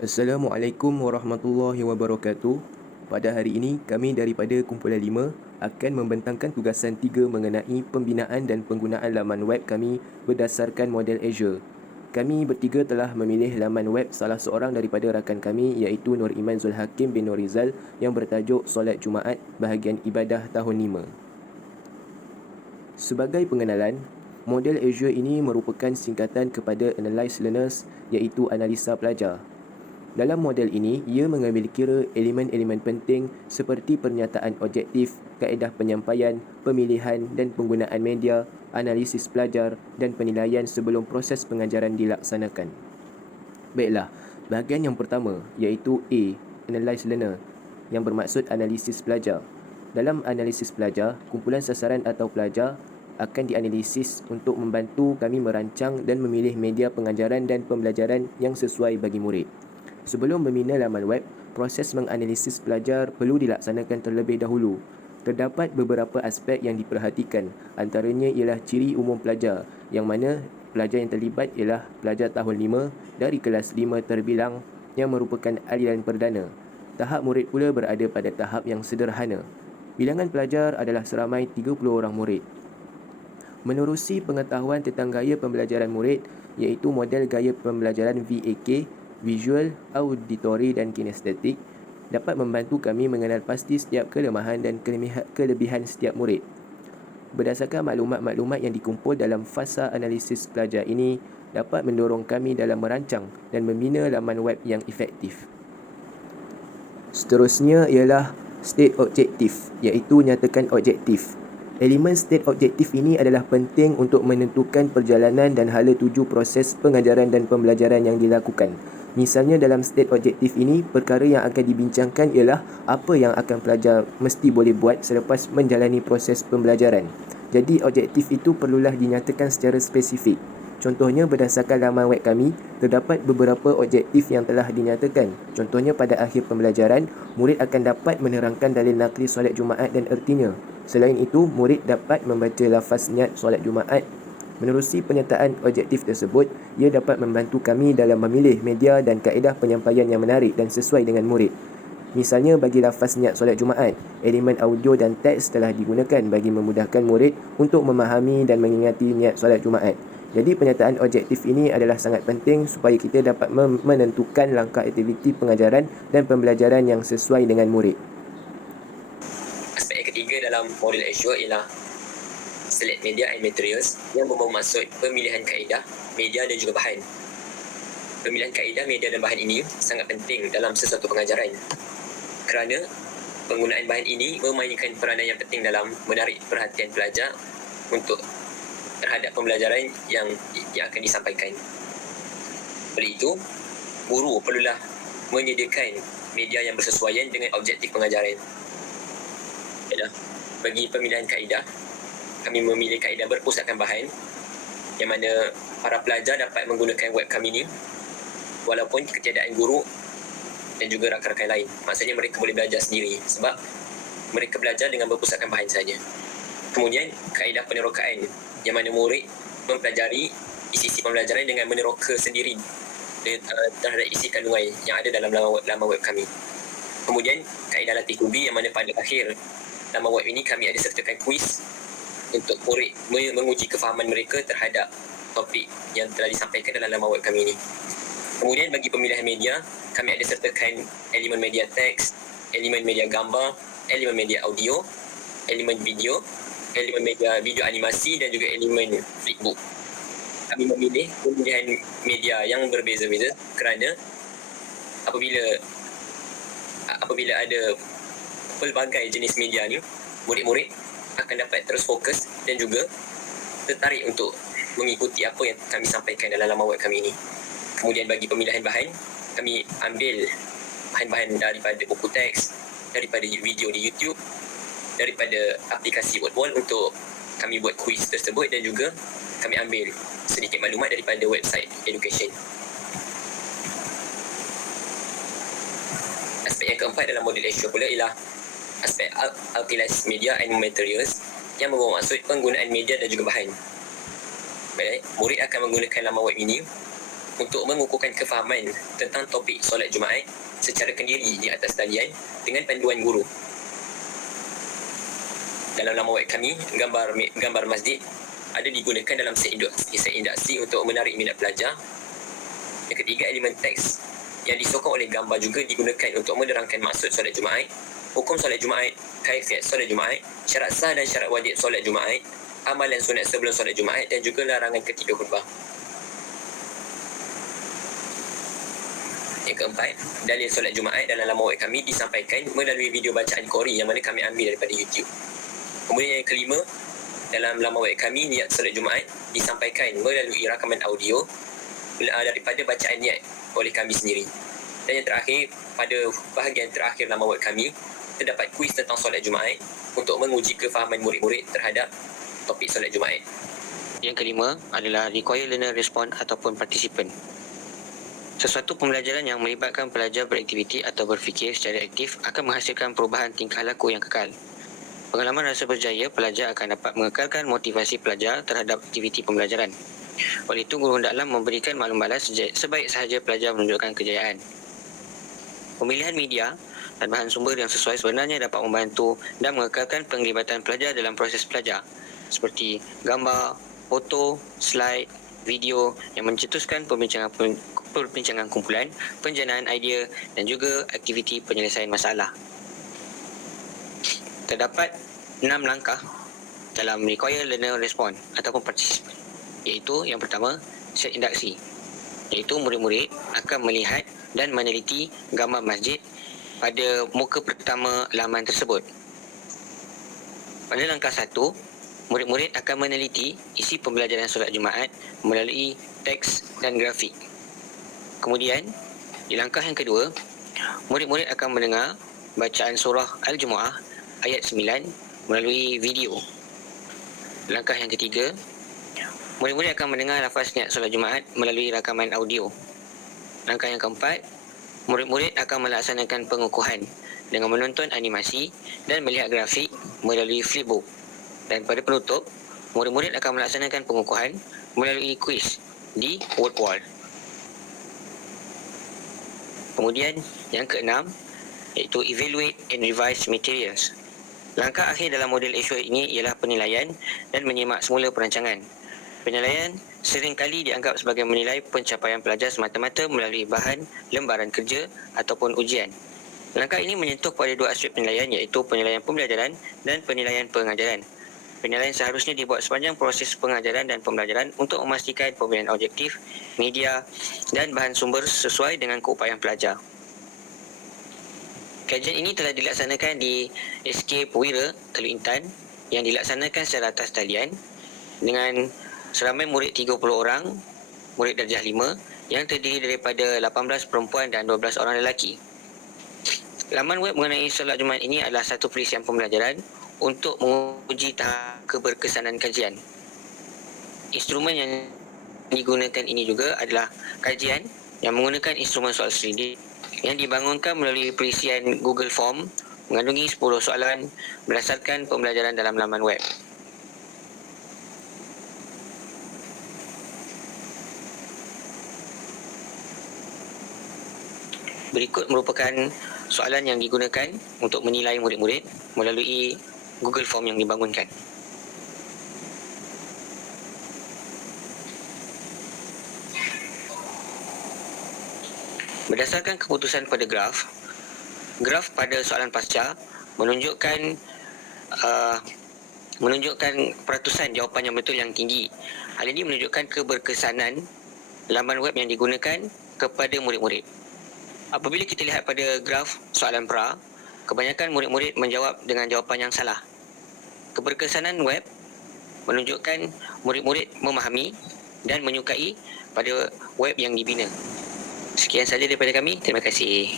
Assalamualaikum warahmatullahi wabarakatuh. Pada hari ini, kami daripada Kumpulan 5 akan membentangkan tugasan 3 mengenai pembinaan dan penggunaan laman web kami berdasarkan model Azure. Kami bertiga telah memilih laman web salah seorang daripada rakan kami iaitu Nur Iman Zulhakim bin Nur Rizal yang bertajuk Solat Jumaat Bahagian Ibadah Tahun 5. Sebagai pengenalan, model Azure ini merupakan singkatan kepada Analyze Learners iaitu analisa pelajar. Dalam model ini, ia mengambil kira elemen-elemen penting seperti pernyataan objektif, kaedah penyampaian, pemilihan dan penggunaan media, analisis pelajar dan penilaian sebelum proses pengajaran dilaksanakan. Baiklah, bahagian yang pertama iaitu A, Analyze Learner, yang bermaksud analisis pelajar. Dalam analisis pelajar, kumpulan sasaran atau pelajar akan dianalisis untuk membantu kami merancang dan memilih media pengajaran dan pembelajaran yang sesuai bagi murid. Sebelum membina laman web, proses menganalisis pelajar perlu dilaksanakan terlebih dahulu. Terdapat beberapa aspek yang diperhatikan, antaranya ialah ciri umum pelajar, yang mana pelajar yang terlibat ialah pelajar tahun 5 dari kelas 5 terbilang yang merupakan aliran perdana. Tahap murid pula berada pada tahap yang sederhana. Bilangan pelajar adalah seramai 30 orang murid. Menerusi pengetahuan tentang gaya pembelajaran murid, iaitu model gaya pembelajaran VAK, Visual, Auditory dan Kinestetik, dapat membantu kami mengenal pasti setiap kelemahan dan kelebihan setiap murid. Berdasarkan maklumat-maklumat yang dikumpul dalam fasa analisis pelajar ini, dapat mendorong kami dalam merancang dan membina laman web yang efektif. Seterusnya ialah state objektif, iaitu nyatakan objektif. Elemen state objektif ini adalah penting untuk menentukan perjalanan dan hala tuju proses pengajaran dan pembelajaran yang dilakukan. Misalnya dalam state objektif ini, perkara yang akan dibincangkan ialah apa yang akan pelajar mesti boleh buat selepas menjalani proses pembelajaran. Jadi objektif itu perlulah dinyatakan secara spesifik. Contohnya berdasarkan laman web kami, terdapat beberapa objektif yang telah dinyatakan. Contohnya pada akhir pembelajaran, murid akan dapat menerangkan dalil nakli solat Jumaat dan ertinya. Selain itu, murid dapat membaca lafaz niat solat Jumaat. Menerusi pernyataan objektif tersebut, ia dapat membantu kami dalam memilih media dan kaedah penyampaian yang menarik dan sesuai dengan murid. Misalnya bagi lafaz niat solat Jumaat, elemen audio dan teks telah digunakan bagi memudahkan murid untuk memahami dan mengingati niat solat Jumaat. Jadi pernyataan objektif ini adalah sangat penting supaya kita dapat menentukan langkah aktiviti pengajaran dan pembelajaran yang sesuai dengan murid. Aspek yang ketiga dalam model Azure ialah select media and materials yang bermaksud pemilihan kaedah, media dan juga bahan. Pemilihan kaedah, media dan bahan ini sangat penting dalam sesuatu pengajaran kerana penggunaan bahan ini memainkan peranan yang penting dalam menarik perhatian pelajar untuk terhadap pembelajaran yang akan disampaikan. Oleh itu, guru perlulah menyediakan media yang bersesuaian dengan objektif pengajaran. Bagi pemilihan kaedah, kami memilih kaedah berpusatkan bahan yang mana para pelajar dapat menggunakan web kami ini walaupun ketiadaan guru dan juga rakan-rakan lain. Maksudnya mereka boleh belajar sendiri sebab mereka belajar dengan berpusatkan bahan saja. Kemudian, kaedah penerokaan yang mana murid mempelajari isi pembelajaran dengan meneroka sendiri terhadap isi kandungan yang ada dalam laman web kami. Kemudian, kaedah latih kubi yang mana pada akhir laman web ini kami ada sertakan kuis untuk murid menguji kefahaman mereka terhadap topik yang telah disampaikan dalam laman web kami ini. Kemudian bagi pemilihan media, kami ada sertakan elemen media teks, elemen media gambar, elemen media audio, elemen video, elemen video animasi dan juga elemen flipbook. Kami memilih pemilihan media yang berbeza-beza kerana apabila ada pelbagai jenis media ni, murid-murid akan dapat terus fokus dan juga tertarik untuk mengikuti apa yang kami sampaikan dalam laman web kami ini. Kemudian bagi pemilihan bahan, kami ambil bahan-bahan daripada buku teks, daripada video di YouTube, daripada aplikasi Wordwall untuk kami buat kuis tersebut dan juga kami ambil sedikit maklumat daripada website education. Aspek yang keempat dalam model Azure pula ialah aspek utilize media and materials yang bermaksud penggunaan media dan juga bahan. Baik, murid akan menggunakan laman web ini untuk mengukuhkan kefahaman tentang topik solat Jumaat secara kendiri di atas talian dengan panduan guru. Dalam laman web kami, gambar masjid ada digunakan dalam set induksi untuk menarik minat pelajar. Yang ketiga, elemen teks yang disokong oleh gambar juga digunakan untuk menerangkan maksud solat Jumaat, hukum solat Jumaat, kaifiat solat Jumaat, syarat sah dan syarat wajib solat Jumaat, amalan sunat sebelum solat Jumaat dan juga larangan ketika khutbah. Yang keempat, dalil solat Jumaat dalam laman web kami disampaikan melalui video bacaan Qori yang mana kami ambil daripada YouTube. Kemudian yang kelima, dalam laman web kami niat solat Jumaat disampaikan melalui rakaman audio daripada bacaan niat oleh kami sendiri. Dan yang terakhir, pada bahagian terakhir laman web kami terdapat kuis tentang solat Jumaat untuk menguji kefahaman murid-murid terhadap topik solat Jumaat. Yang kelima adalah require learner respond ataupun participant. Sesuatu pembelajaran yang melibatkan pelajar beraktiviti atau berfikir secara aktif akan menghasilkan perubahan tingkah laku yang kekal. Pengalaman rasa berjaya pelajar akan dapat mengekalkan motivasi pelajar terhadap aktiviti pembelajaran. Oleh itu, guru hendaklah memberikan maklum balas sebaik sahaja pelajar menunjukkan kejayaan. Pemilihan media dan bahan sumber yang sesuai sebenarnya dapat membantu dan mengekalkan penglibatan pelajar dalam proses belajar, seperti gambar, foto, slide, video yang mencetuskan perbincangan kumpulan, penjanaan idea dan juga aktiviti penyelesaian masalah. Terdapat 6 langkah dalam require learner respond ataupun participant, iaitu yang pertama, set induksi, iaitu murid-murid akan melihat dan meneliti gambar masjid pada muka pertama laman tersebut. Pada langkah 1, murid-murid akan meneliti isi pembelajaran solat Jumaat melalui teks dan grafik. Kemudian, di langkah yang kedua, murid-murid akan mendengar bacaan surah Al-Jumu'ah ayat 9 melalui video. Langkah yang ketiga, murid-murid akan mendengar lafaz niat solat Jumaat melalui rakaman audio. Langkah yang keempat, murid-murid akan melaksanakan pengukuhan dengan menonton animasi dan melihat grafik melalui flipbook. Dan pada penutup, murid-murid akan melaksanakan pengukuhan melalui kuis di word wall. Kemudian yang keenam, iaitu evaluate and revise materials. Langkah akhir dalam model ASHO ini ialah penilaian dan menyimak semula perancangan. Penilaian seringkali dianggap sebagai menilai pencapaian pelajar semata-mata melalui bahan lembaran kerja ataupun ujian. Langkah ini menyentuh pada dua aspek penilaian, iaitu penilaian pembelajaran dan penilaian pengajaran. Penilaian seharusnya dibuat sepanjang proses pengajaran dan pembelajaran untuk memastikan pemilihan objektif, media dan bahan sumber sesuai dengan keupayaan pelajar. Kajian ini telah dilaksanakan di SK Perwira Teluk Intan yang dilaksanakan secara atas talian dengan seramai murid 30 orang, murid darjah 5 yang terdiri daripada 18 perempuan dan 12 orang lelaki. Laman web mengenai solat Jumaat ini adalah satu perisian pembelajaran untuk menguji tahap keberkesanan kajian. Instrumen yang digunakan ini juga adalah kajian yang menggunakan instrumen soal 3D yang dibangunkan melalui perisian Google Form mengandungi 10 soalan berdasarkan pembelajaran dalam laman web. Berikut merupakan soalan yang digunakan untuk menilai murid-murid melalui Google Form yang dibangunkan. Berdasarkan keputusan pada graf pada soalan pasca menunjukkan peratusan jawapan yang betul yang tinggi. Hal ini menunjukkan keberkesanan laman web yang digunakan kepada murid-murid. Apabila kita lihat pada graf soalan pra, kebanyakan murid-murid menjawab dengan jawapan yang salah. Keberkesanan web menunjukkan murid-murid memahami dan menyukai pada web yang dibina. Sekian saja daripada kami. Terima kasih.